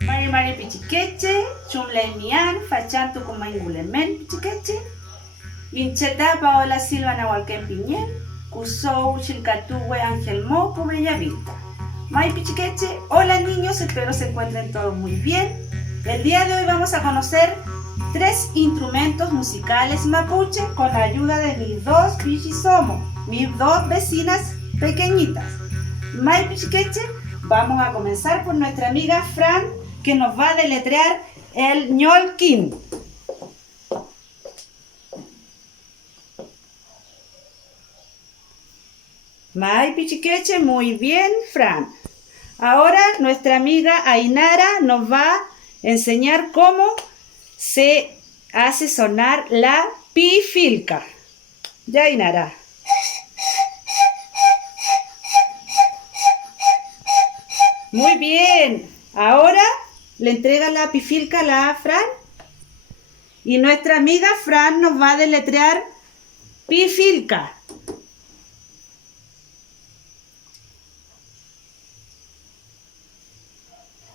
Mari Mari Pichiqueche, Chumlay Mian, Fachan Tucumán Gulemen Pichiqueche, Incheta Paola Silva Nahualquén Piñén, Cusou Chilcatúe Ángel Mopo Bellavista. May Pichiqueche, hola niños, espero se encuentren todos muy bien. El día de hoy vamos a conocer 3 instrumentos musicales mapuche con la ayuda de mis 2 pichizomos, mis 2 vecinas pequeñitas. May Pichiqueche, vamos a comenzar por nuestra amiga Fran, que nos va a deletrear el ñolquín. May Pichiqueche, muy bien, Fran. Ahora nuestra amiga Ainara nos va a enseñar cómo se hace sonar la pifilca. Ya, Ainara. Muy bien. Ahora le entrega la pifilca a la Fran. Y nuestra amiga Fran nos va a deletrear pifilca.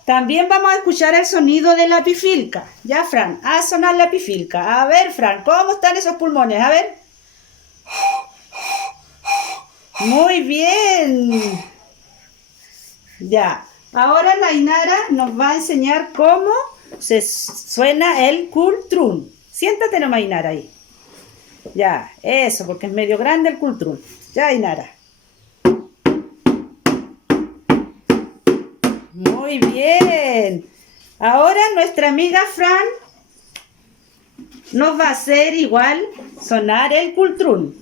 También vamos a escuchar el sonido de la pifilca. Ya, Fran, a sonar la pifilca. A ver, Fran, ¿cómo están esos pulmones? A ver. Muy bien. Ya. Ahora la Ainara nos va a enseñar cómo se suena el cultrún. Siéntate nomás, Ainara, ahí. Ya, eso, porque es medio grande el cultrún. Ya, Ainara. Muy bien. Ahora nuestra amiga Fran nos va a hacer igual sonar el cultrún.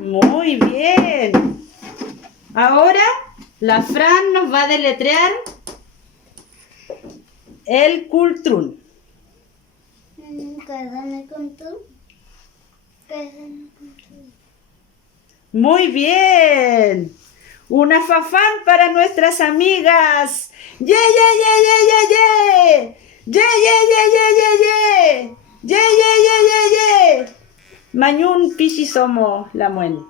Muy bien. Ahora la Fran nos va a deletrear el cultrún. Muy bien. Una fafán para nuestras amigas. ¡Ye, ye, ye, ye, ye, ye! ¡Ye, ye, ye, ye, ye, ye! ¡Ye, ye, ye, ye, ye! Mañún pichisomo la muen.